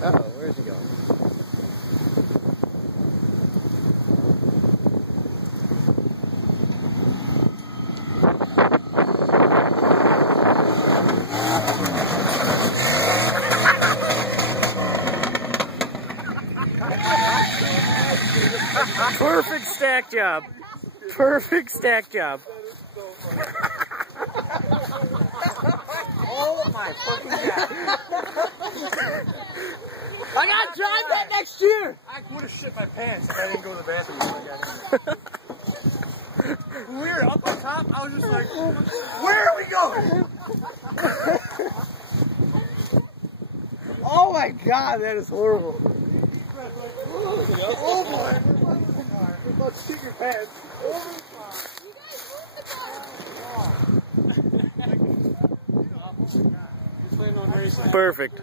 Uh-oh, where's he going? Perfect stack job. Perfect stack job. Oh my fucking god. I gotta drive that next year! I would have shit my pants if I didn't go to the bathroom. When we were up on top, I was just like, where are we going? Oh my god, that is horrible. Oh boy. About to shit your pants. Perfect.